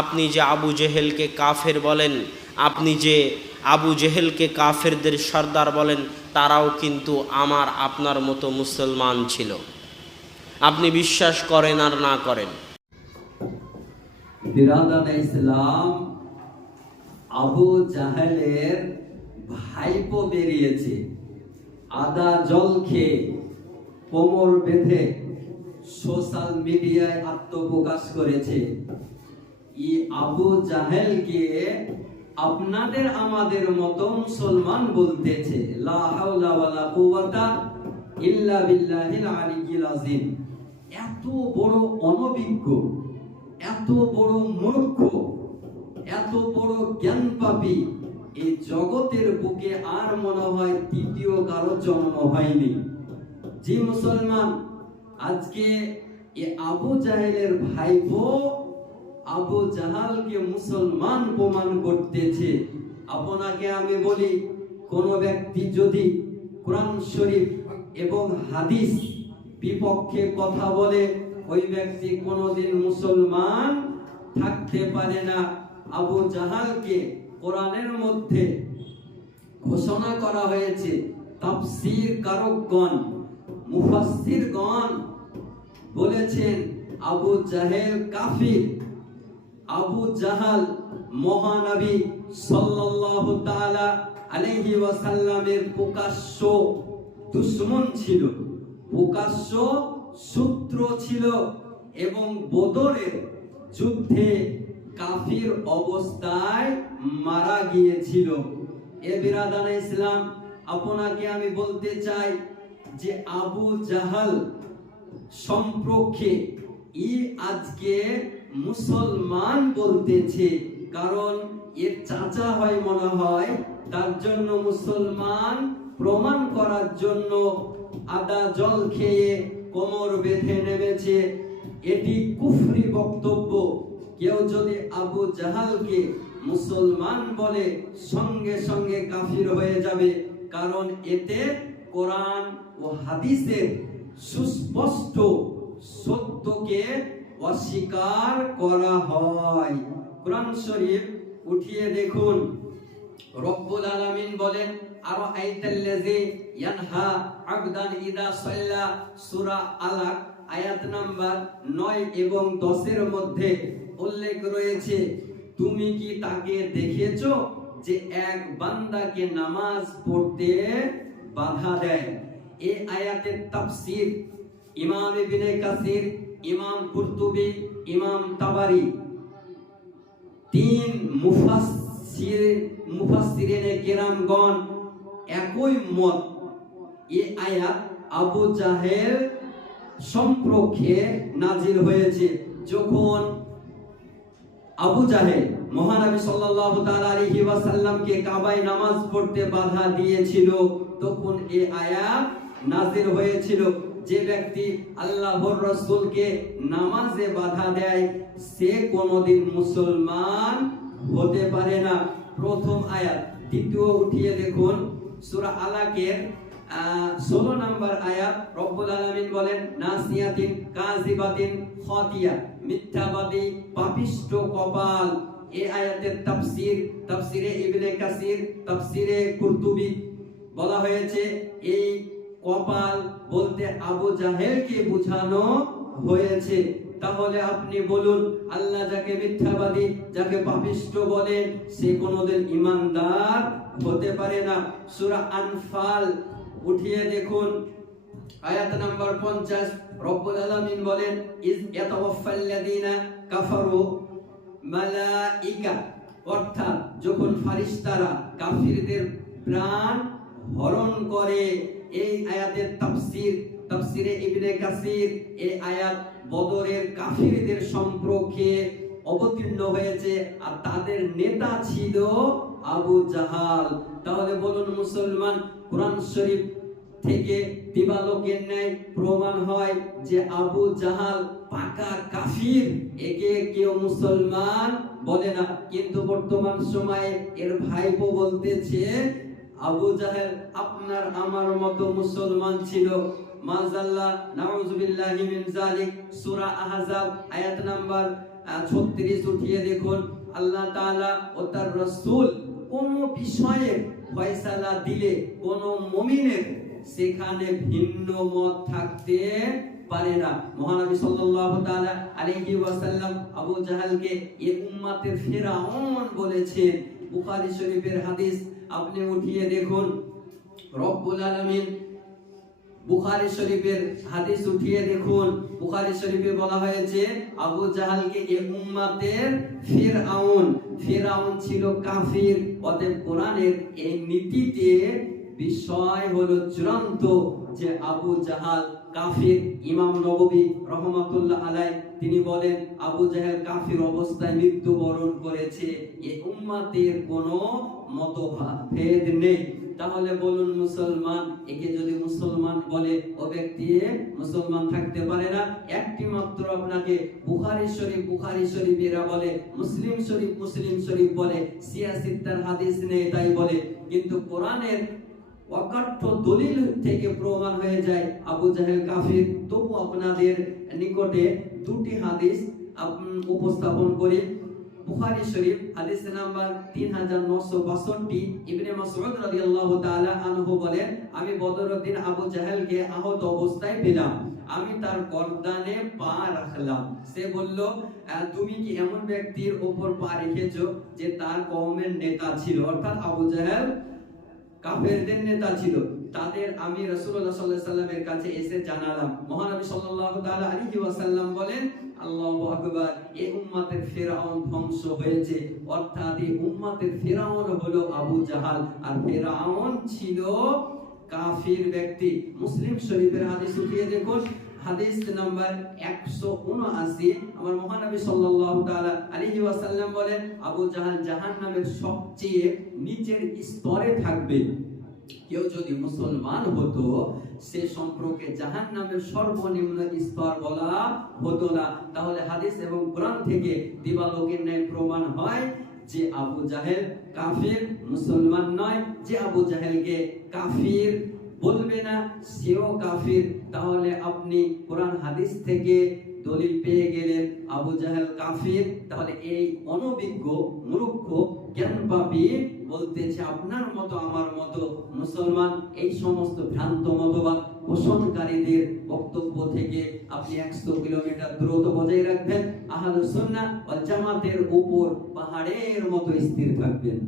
আপনি যে আবু জেহেলকে কাফের বলেন, আপনি যে আবু জেহেলকে কাফেরদের সর্দার বলেন, তারাও কিন্তু আমার আপনার মতো মুসলমান ছিল। আপনি বিশ্বাস করেন আর না করেন। বিরাদানে ইসলাম, আবু জাহেলের ভাইপো বেরিয়েছে, আদা জল খেয়ে কোমর বেঁধে সোশ্যাল মিডিয়ায় আত্মপ্রকাশ করেছে। এই আবু জাহেলকে আপনাদের আমাদের মতো মুসলমান বলতেছে। লা হাওলা ওয়ালা কুওয়াতা ইল্লা বিল্লাহিল আলিয়্যিল আযীম। এত বড় অনভিজ্ঞ, এত বড় মূর্খ, এত বড় জ্ঞান পাপী এই জগতের বুকে আর মনে হয় তৃতীয় কারো জন্ম হয়নি। যে মুসলমান আজকে এ আবু জাহেলের ভাইপো আবু জাহালকে মুসলমান প্রমাণ করতেছে। আপনাকে আমি বলি, কোন ব্যক্তি যদি কোরআন শরীফ এবং হাদিস বিপক্ষে কথা বলে, ওই ব্যক্তি কোনোদিন মুসলমান থাকতে পারে না। আবু জাহালকে কোরআনের মধ্যে ঘোষণা করা হয়েছে, তাফসীর কারকগণ, মুফাসসিরগণ বলেছেন আবু জাহেল কাফির। আবু জাহাল মহানবী সাল্লাল্লাহু তাআলা আলাইহি ওয়াসাল্লামের প্রকাশ্য দুশমন ছিল, প্রকাশ্য শত্রু ছিল এবং বদরের যুদ্ধে কাফির অবস্থায় মারা গিয়েছিল। এ বিরাদানে ইসলাম, আপনাকে আমি বলতে চাই যে আবু জাহাল সম্পর্কে আজকে মুসলমান বলতেছে, কারণ এর চাচা হয় মনে হয়, তার জন্য মুসলমান প্রমাণ করার জন্য আদা জল খেয়ে কোমর বেঁধে নেমেছে। এটি কুফরি বক্তব্য। কেউ যদি আবু জাহালকে মুসলমান বলে, সঙ্গে সঙ্গে কাফির হয়ে যাবে, কারণ এতে কোরআন ও হাদিসের সুস্পষ্ট সত্যকে অস্বীকার করা হয়। কোরআন শরীফ উঠিয়ে দেখুন, রব্বুল আলামিন বলেন, আরাআইতাল্লাযী ইয়ানহা আবদান ইদা সাল্লা, সূরা আলাক আয়াত নাম্বার 9 এবং 10 এর মধ্যে উল্লেখ রয়েছে, তুমি কি তাকে দেখেছো যে এক বান্দাকে নামাজ পড়তে বাধা দেয়? এই আয়াতের তাফসীর ইমাম ইবনে কাসির, ইমাম কুরতুবী, ইমাম তাবারি, তিন মুফাসসিরিনে কেরামগণ একই মত। এই আয়াত আবু জাহেল সম্পর্কে নাজিল হয়েছে। যখন আবু জাহেল মহানবী সাল্লাল্লাহু তাআলা আলাইহি ওয়াসাল্লামকে কাবায় নামাজ পড়তে বাধা দিয়েছিল, তখন এই আয়াত নাজিল হয়েছিল, যে ব্যক্তি আল্লাহর রাসূলকে নামাজে বাধা দেয় সে কোনোদিন মুসলমান হতে পারে না। প্রথম আয়াত। দ্বিতীয় উঠিয়ে দেখুন, সূরা আলাকের 16 নম্বর আয়াত, রব্বুল আলামিন বলেন, নাসিয়াতিন কাযিবাতিন খাতিয়া, মিথ্যাবাদী পাপিষ্ঠ কপাল। এই আয়াতের তাফসীর তাফসীরে ইবনে কাসির, তাফসীরে কুরতুবী বলা হয়েছে, এই কপাল বলতে আবু জাহেলকে বোঝানো হয়েছে। তাহলে আপনি বলুন, আল্লাহ যাকে মিথ্যাবাদী, যাকে পাপিষ্ঠ বলেন, সে কোনোদিন ঈমানদার হতে পারে না। সূরা আনফাল উঠিয়ে দেখুন, আয়াত নাম্বার 50, রব্বুল আলামিন বলেন, ইজ ইয়াতাওয়াফাল্লাযীনা কাফারু মালাইকা, অর্থাৎ যখন ফেরেশতারা কাফিরদের প্রাণ হরণ করে। এই আয়াতের তাফসীর তাফসীরে ইবনে কাসির, এই আয়াত বদরের কাফিরদের সম্পর্কে অবতীর্ণ হয়েছে, আর তাদের নেতা ছিল আবু জাহাল। তাহলে বলুন মুসলমান, কোরআন শরীফ থেকে দিবালোকের ন্যায় প্রমাণ হয় যে আবু জাহাল পাকা কাফির, একে কেউ মুসলমান বলে না। কিন্তু বর্তমান সময়ে এর ভাইপো বলতেছে আবু জাহেল আপনার আমার মতো মুসলমান ছিল। মাযাল্লাহ, নাউযুবিল্লাহি মিন যালিক। সূরা আহজাব আয়াত নাম্বার 36 উঠিয়ে দেখুন, আল্লাহ তাআলা ও তার রাসূল কোন বিষয়ে ফয়সালা দিলে কোন মুমিনের সেখানে ভিন্ন মত থাকতে পারে না। মহানবী সাল্লাল্লাহু তাআলা আলাইহি ওয়াসাল্লাম আবু জাহালকে এই উম্মতের ফিরাউন বলেছেন। বুখারী শরীফের হাদিস আপনি উঠিয়ে দেখুন, রব্বুল আলামিন বুখারী শরীফের হাদিস উঠিয়ে দেখুন, বুখারী শরীফে বলা হয়েছে আবু জাহালকে এই উম্মতের ফিরআউন। ফিরআউন ছিল কাফির। অতএব কোরআনের এই নীতিতে বিষয় হলো চূড়ান্ত যে আবু জাহাল কাফির। ইমাম নববী রহমাতুল্লাহ আলাইহি তিনি বলেন আবু জাহেল কাফির অবস্থায় মৃত্যুবরণ করেছে। এই উম্মতের কোনো মতভেদ নেই। তাহলে বলুন মুসলমান, একে যদি মুসলমান বলে ও ব্যক্তি মুসলমান থাকতে পারে না। একটি মাত্র আপনাকে বুখারী শরীফ এরা বলে, মুসলিম শরীফ বলে, সিয়াসিত্তার হাদিস নেই তাই বলে। কিন্তু কোরআনের অকাট্য দলিল থেকে প্রমাণ হয়ে যায় আবু জাহেল কাফির। তবু আপনাদের নিকটে দুটি হাদিস উপস্থাপন করি। বুখারী শরীফ হাদিস নাম্বার 3962, ইবনে মাসউদ রাদিয়াল্লাহু তাআলা আনহু বলেন, আমি বদরের দিন আবু জাহেলকে আহত অবস্থায় পেলাম। আমি তার গর্দানে পা রাখলাম। সে বলল, তুমি কি এমন ব্যক্তির উপর পা রেখেছো যে তার কওমের নেতা ছিল? অর্থাৎ আবু জাহেল কাফেরদের নেতা ছিল। তাদের আমি রাসূলুল্লাহ সাল্লাল্লাহু আলাইহি ওয়াসাল্লামের কাছে এসে জানালাম। মহানবী সাল্লাল্লাহু তাআলা আলাইহি ওয়াসাল্লাম বলেন, আল্লাহু আকবার, এই উম্মতের ফিরআউন ধ্বংস হয়েছে। অর্থাৎ এই উম্মতের ফিরআউন হলো আবু জাহাল, আর ফিরআউন ছিল কাফির ব্যক্তি। মুসলিম শরীফের হাদিস উঠিয়ে দেখুন, হাদিস নাম্বার 179, আমার মহানবী সাল্লাল্লাহু তাআলা আলাইহি ওয়াসাল্লাম বলেন, আবু জাহাল জাহান্নামের সবচেয়ে নিচের স্তরে থাকবে। কেউ যদি মুসলমান হতো সে সম্পর্কে জাহান্নামের সর্বনিম্ন স্তর বলা হতো না। তাহলে হাদিস এবং কোরআন থেকে দিবালোকের ন্যায় প্রমাণ হয় যে আবু জাহেল কাফির, মুসলমান নয়। যে আবু জাহেলকে কাফির বলবে না সেও কাফির। তাহলে আপনি কোরআন হাদিস থেকে দলিল পেয়ে গেলেন আবু জাহেল কাফির। তাহলে এই অনভিজ্ঞ মূর্খ জ্ঞানপাপী বলতেছে আপনার মতো আমার মতো মুসলমান। এই সমস্ত ভ্রান্ত মতবাদ পোষণকারীদের বক্তব্য থেকে আপনি 100 কিলোমিটার দূরত্ব বজায় রাখবেন। আহলুস সুন্নাহ ওয়াল জামাতের উপর পাহাড়ের মতো স্থির থাকবেন।